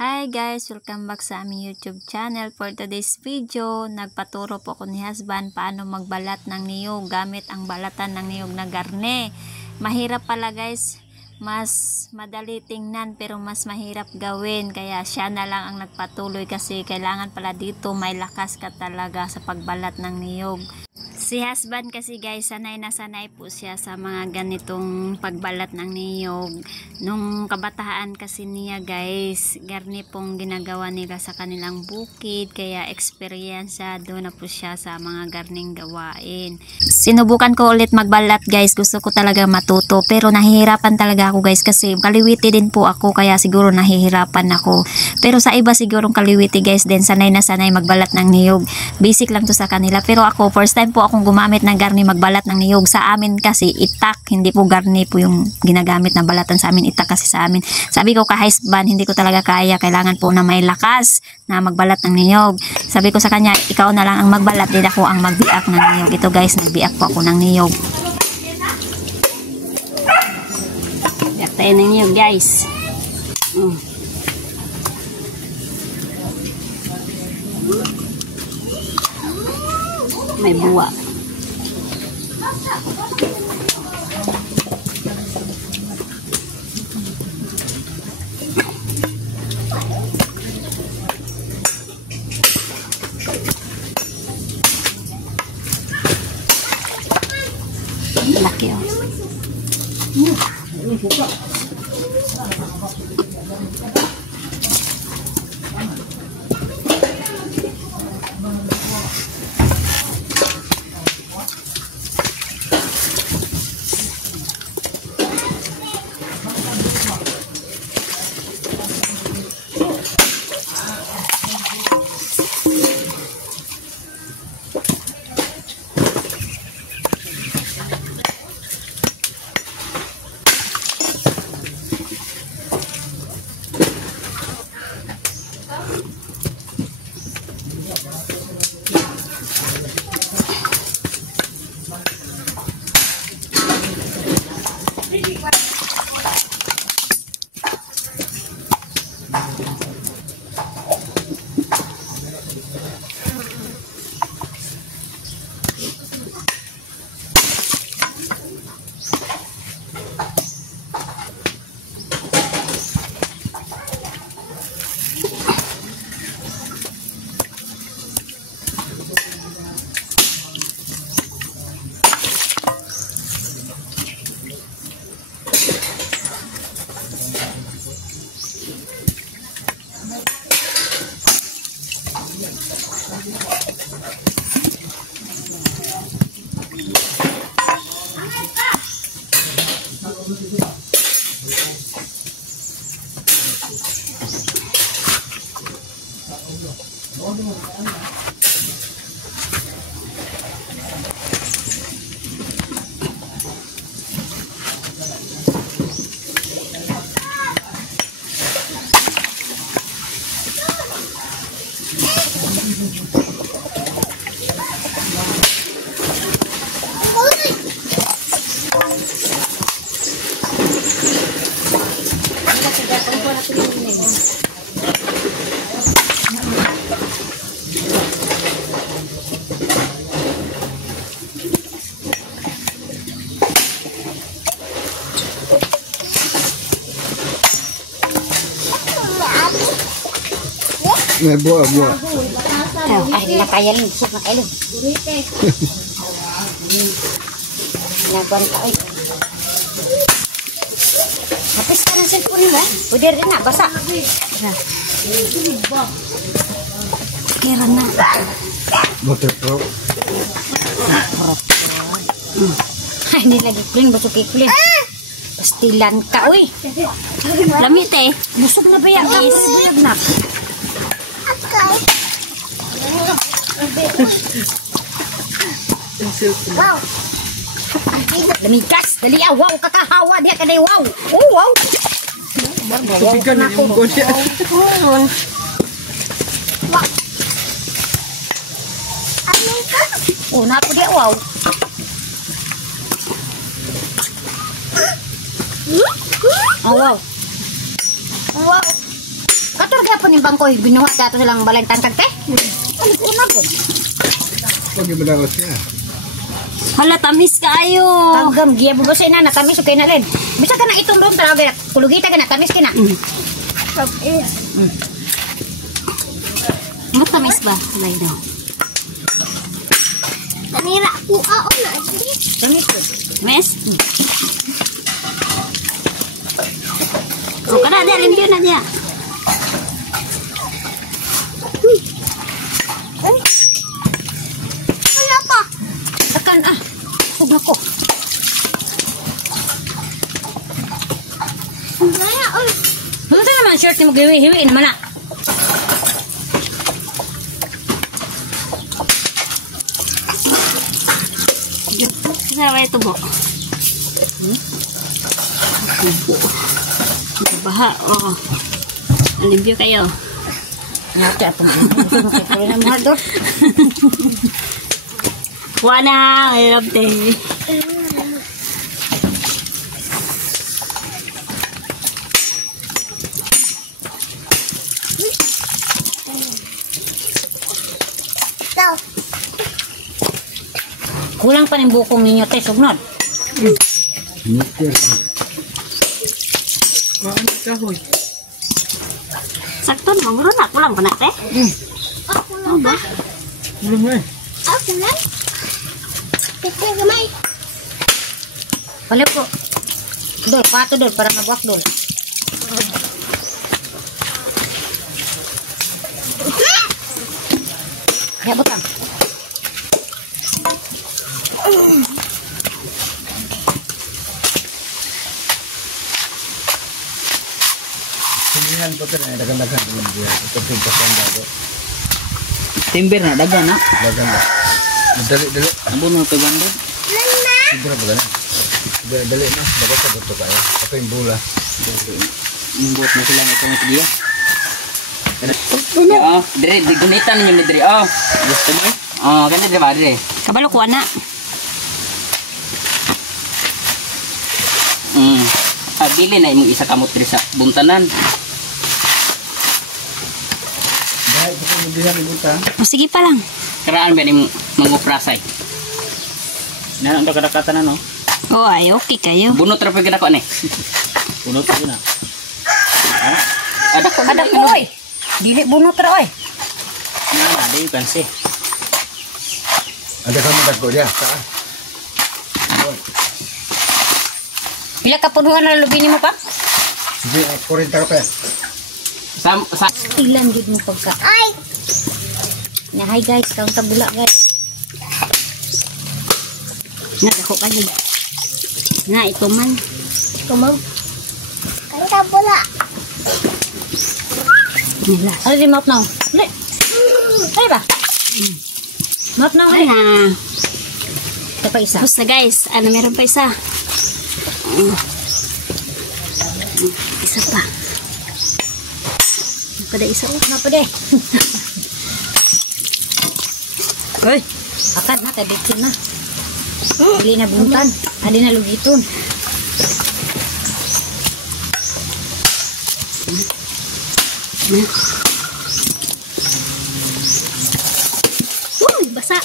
Hi guys! Welcome back sa aming YouTube channel. For today's video, nagpaturo po ako ni husband paano magbalat ng niyog gamit ang balatan ng niyog na garne. Mahirap pala guys. Mas madali tingnan pero mas mahirap gawin. Kaya siya na lang ang nagpatuloy kasi kailangan pala dito may lakas ka talaga sa pagbalat ng niyog. Si husband kasi guys, sanay na sanay po siya sa mga ganitong pagbalat ng niyog. Nung kabataan kasi niya guys, garni pong ginagawa nila sa kanilang bukid. Kaya eksperyensado na po siya sa mga garning gawain. Sinubukan ko ulit magbalat guys. Gusto ko talaga matuto. Pero nahihirapan talaga ako guys kasi kaliwiti din po ako. Kaya siguro nahihirapan ako. Pero sa iba sigurong kaliwiti guys din, sanay na sanay magbalat ng niyog. Basic lang to sa kanila. Pero ako, first time po akong gumamit ng garni magbalat ng niyog. Sa amin kasi itak, hindi po garni po yung ginagamit na balatan sa amin, itak kasi sa amin. Sabi ko ka husband, hindi ko talaga kaya, kailangan po na may lakas na magbalat ng niyog. Sabi ko sa kanya, ikaw na lang ang magbalat, din ako ang magbiak ng niyog. Ito guys, nagbiak po ako ng niyog. Biak tayo ng niyog guys. May buwa. Laki oh. May buah. Ay, nakayalin. Siya nakayalin. Nakuhan ka, ay. Hapis ka ng cellphone nila. Pwede rin na, basa. Kira na. Waterproof. Ay, nilagi kuling, basok kuling. Pastilan ka, uy. Lamit eh. Busog na ba yan? Busog na. Wow. Damigas, dali ah, wow, kakahawa dia kadai wow. Oh, wow. Tubigan na yung mungkon niya. Oh, napo dia wow. Oh, wow. Oh, wow. Kator Kaya po ni Bangkoy, binuhat dato silang balay tangkag te. Ano po na po? Pag ibadawat siya. Hala, tamis kaayo. Tanggam, giya po ba siya na, natamis o kayo na rin. Bisa ka na itong doon, talaga, kulugita ka na, tamis ka na. Matamis ba? Alay daw. Nanira po ako na. Tamis po. Mes? O, kana dia, limpyo na dia. Wala pa. Takan huwag na ko. Wala. Ano tayo naman shirt ni mo giwi-hiwi naman na. Kasama ito bo. Baha, oo. Limpyo kayo. Ngati ako mo. Kaya na mga doon. Wana, mahirap te. Daw. Kulang pa ng bukong ninyo, te, sugnod. Nuker. Ano kahoy? Sakto naman, guro na. Kulang pa na te. Ako lang ba? Ano mo eh? Ako lang. Kasi gamay. Pala po. Dol, pato dol, para magwak dol. Ya, butang. Sinihan ko ito na dagan-dagan dalam dia. Ito pintasan dago. Timber na dagan na. Dagan na. Dali-dali. Ambon mo 500. Sidra ba gana? Dali na. Dagat sa buto kayo. Ito yung bula. Membuat na sila ng dia. Ya, dire di gunitan ninyo ni dire. Oh, gusto mo? Oh, kan dire ba dire? Kabalo ko na. Dili na imong isa kamot dire sa buntanan. Dahil ito yung dihan ni buta. O, sige pa lang. Karaan ba imong manguprasay? Na ang kadakatan na no. O, ay, okay kayo. Bunot ra pud ko ni. Bunot ko na. Ha? Ada ko Ada ko, oy. Dili bunot ra, oy. na di pansi. Ada kamu dagko dia. Saan? Pila ka punuan na lubini mo pa? Sige, 40 ka pa. Sa Ilan jud mo pagka. Ay. Na hi guys, kaun ta bula guys. Nadako kayo. Na, ito man. Kumang. Kaya ka bula. Nila. Ano di mouth now? Le. Ay ba? Mouth now Ay eh. na. Ito pa isa. Tapos na guys. Ano, meron pa isa. Isa pa. Pada isa. Ano pa de? Uy. Akan na, tabikin na. Dili na buntan. Adi na lugiton. Uy, basa.